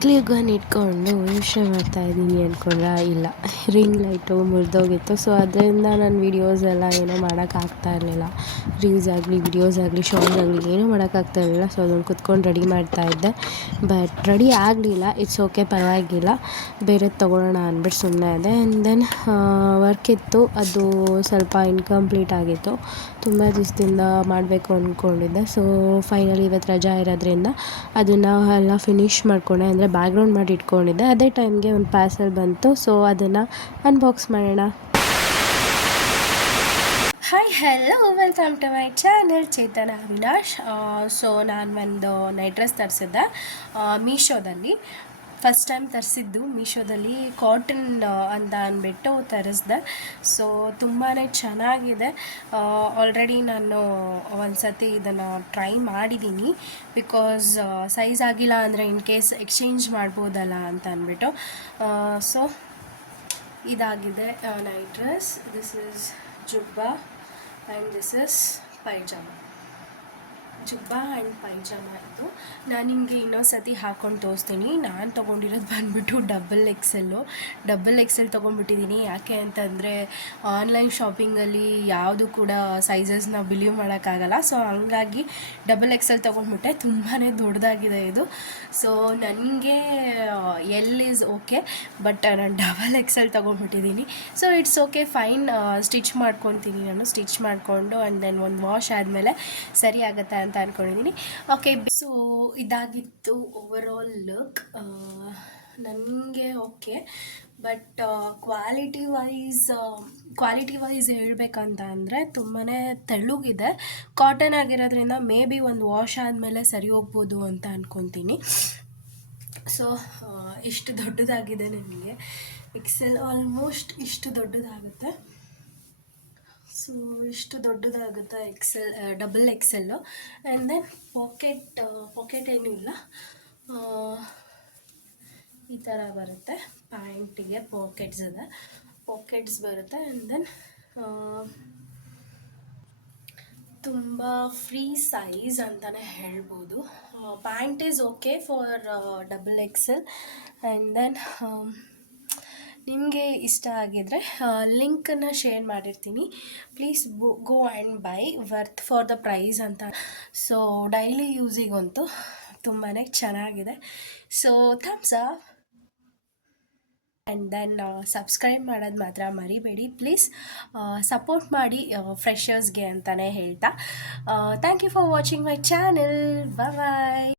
Glue gun ಇಟ್ಕೊಂಡು ಯೋಚನೆ ಮಾಡ್ತಾಯಿದ್ದೀನಿ ಅಂದ್ಕೊಂಡ್ರೆ ಇಲ್ಲ, ರಿಂಗ್ ಲೈಟು ಮುರಿದೋಗಿತ್ತು. ಸೊ ಅದರಿಂದ ನನ್ನ ವೀಡಿಯೋಸ್ ಎಲ್ಲ ಏನೂ ಮಾಡೋಕ್ಕಾಗ್ತಾ ಇರಲಿಲ್ಲ. ರೀಲ್ಸ್ ಆಗಲಿ, ವಿಡಿಯೋಸ್ ಆಗಲಿ, ಶಾರ್ಟ್ಸ್ ಆಗಲಿ ಏನೂ ಮಾಡೋಕ್ಕಾಗ್ತಾ ಇರಲಿಲ್ಲ. ಸೊ ಅದನ್ನು ಕುತ್ಕೊಂಡು ರೆಡಿ ಮಾಡ್ತಾಯಿದ್ದೆ. ಬಟ್ ರೆಡಿ ಆಗಲಿಲ್ಲ. ಇಟ್ಸ್ ಓಕೆ, ಪರವಾಗಿಲ್ಲ, ಬೇರೆದು ತೊಗೊಳ್ಳೋಣ ಅಂದ್ಬಿಟ್ಟು ಸುಮ್ಮನೆ ಅದೇ. ಆ್ಯಂಡ್ ದೆನ್ ವರ್ಕ್ ಇತ್ತು, ಅದು ಸ್ವಲ್ಪ ಇನ್ಕಂಪ್ಲೀಟ್ ಆಗಿತ್ತು. ತುಂಬ ದಿವಸದಿಂದ ಮಾಡಬೇಕು ಅಂದ್ಕೊಂಡಿದ್ದೆ. ಸೊ ಫೈನಲಿ ಇವತ್ತು ರಜಾ ಇರೋದ್ರಿಂದ ಅದನ್ನು ಎಲ್ಲ ಫಿನಿಷ್ ಮಾಡಿಕೊಂಡೆ. ಅಂದರೆ ಬ್ಯಾಕ್ಗ್ರೌಂಡ್ ಮಾಡಿ ಇಟ್ಕೊಂಡಿದ್ದೆ. ಅದೇ ಟೈಮ್ಗೆ ಒಂದು ಪಾರ್ಸೆಲ್ ಬಂತು. ಸೊ ಅದನ್ನು ಅನ್ಬಾಕ್ಸ್ ಮಾಡೋಣ. Hi, hello, welcome to my channel Chetana Avinash. So ನಾನು ಒಂದು ನೈಟ್ ಡ್ರೆಸ್ ತರಿಸಿದ್ದೆ ಮೀಶೋದಲ್ಲಿ. ಫಸ್ಟ್ ಟೈಮ್ ತರಿಸಿದ್ದು ಮೀಶೋದಲ್ಲಿ, ಕಾಟನ್ ಅಂತ ಅಂದ್ಬಿಟ್ಟು ತರಿಸ್ದೆ. ಸೊ ತುಂಬಾ ಚೆನ್ನಾಗಿದೆ. ಆಲ್ರೆಡಿ ನಾನು ಒಂದು ಸತಿ ಇದನ್ನು ಟ್ರೈ ಮಾಡಿದ್ದೀನಿ. ಬಿಕಾಸ್ ಸೈಜ್ ಆಗಿಲ್ಲ ಅಂದರೆ ಇನ್ ಕೇಸ್ ಎಕ್ಸ್ಚೇಂಜ್ ಮಾಡ್ಬೋದಲ್ಲ ಅಂತ ಅಂದ್ಬಿಟ್ಟು. ಸೊ ಇದಾಗಿದೆ night dress. This is jubba and this is pyjama. Jubba and pyjama ಇದು. ನಾನು ನಿಮಗೆ ಇನ್ನೊಂದು ಸತಿ ಹಾಕ್ಕೊಂಡು ತೋರಿಸ್ತೀನಿ. ನಾನು ತೊಗೊಂಡಿರೋದು ಬಂದುಬಿಟ್ಟು ಡಬಲ್ ಎಕ್ಸೆಲ್ ತೊಗೊಂಡ್ಬಿಟ್ಟಿದ್ದೀನಿ. ಯಾಕೆ ಅಂತಂದರೆ ಆನ್ಲೈನ್ ಶಾಪಿಂಗಲ್ಲಿ ಯಾವುದು ಕೂಡ ಸೈಜಸ್ನ ಬಿಲೀವ್ ಮಾಡೋಕ್ಕಾಗಲ್ಲ. ಸೊ ಹಂಗಾಗಿ ಡಬಲ್ ಎಕ್ಸೆಲ್ ತೊಗೊಂಡ್ಬಿಟ್ಟೆ. ತುಂಬಾ ದೊಡ್ಡದಾಗಿದೆ ಇದು. ಸೊ ನನಗೆ ಎಲ್ ಈಸ್ ಓಕೆ, ಬಟ್ ನಾನು ಡಬಲ್ ಎಕ್ಸೆಲ್ ತೊಗೊಂಡ್ಬಿಟ್ಟಿದ್ದೀನಿ. So it's okay, fine. Stitch ಮಾಡ್ಕೊತೀನಿ ನಾನು. ಸ್ಟಿಚ್ ಮಾಡಿಕೊಂಡು ಆ್ಯಂಡ್ ದೆನ್ ಒಂದು ವಾಶ್ ಆದಮೇಲೆ ಸರಿ ಆಗುತ್ತೆ ಅಂತ ಅಂದ್ಕೊಂಡಿದ್ದೀನಿ. ಓಕೆ, ಸೊ ಇದಾಗಿತ್ತು ಓವರ್ ಆಲ್ ಲುಕ್. ನನಗೆ ಓಕೆ, ಬಟ್ ಕ್ವಾಲಿಟಿ ವೈಸ್ ಹೇಳಬೇಕಂತ ಅಂದರೆ ತುಂಬಾ ತೆಳ್ಳಗಿದೆ. ಕಾಟನ್ ಆಗಿರೋದ್ರಿಂದ ಮೇ ಬಿ ಒಂದು ವಾಶ್ ಆದಮೇಲೆ ಸರಿ ಹೋಗ್ಬೋದು ಅಂತ ಅಂದ್ಕೊತೀನಿ. ಸೊ ಇಷ್ಟು ದೊಡ್ಡದಾಗಿದೆ ನನಗೆ. ಎಕ್ಸೆಲ್ ಆಲ್ಮೋಸ್ಟ್ ಇಷ್ಟು ದೊಡ್ಡದಾಗುತ್ತೆ. ಸೊ ಇಷ್ಟು ದೊಡ್ಡದಾಗುತ್ತೆ double XL. And then pocket ಏನೂ ಇಲ್ಲ, ಈ ಥರ ಬರುತ್ತೆ. ಪ್ಯಾಂಟಿಗೆ ಪಾಕೆಟ್ಸ್ ಬರುತ್ತೆ. ಆ್ಯಂಡ್ ದೆನ್ ತುಂಬ ಫ್ರೀ ಸೈಜ್ ಅಂತಲೇ ಹೇಳ್ಬೋದು. Pant is okay for double XL. And then ನಿಮಗೆ ಇಷ್ಟ ಆಗಿದರೆ ಲಿಂಕನ್ನು ಶೇರ್ ಮಾಡಿರ್ತೀನಿ. Please go and buy, worth for the price ಅಂತ. ಸೊ ಡೈಲಿ ಯೂಸಿಗಂತೂ ತುಂಬಾ ಚೆನ್ನಾಗಿದೆ. So thumbs up. And then subscribe ಮಾಡೋದು ಮಾತ್ರ ಮರಿಬೇಡಿ ಪ್ಲೀಸ್. ಸಪೋರ್ಟ್ ಮಾಡಿ ಫ್ರೆಷರ್ಸ್ಗೆ ಅಂತಲೇ ಹೇಳ್ತಾ. Thank you for watching my channel. Bye.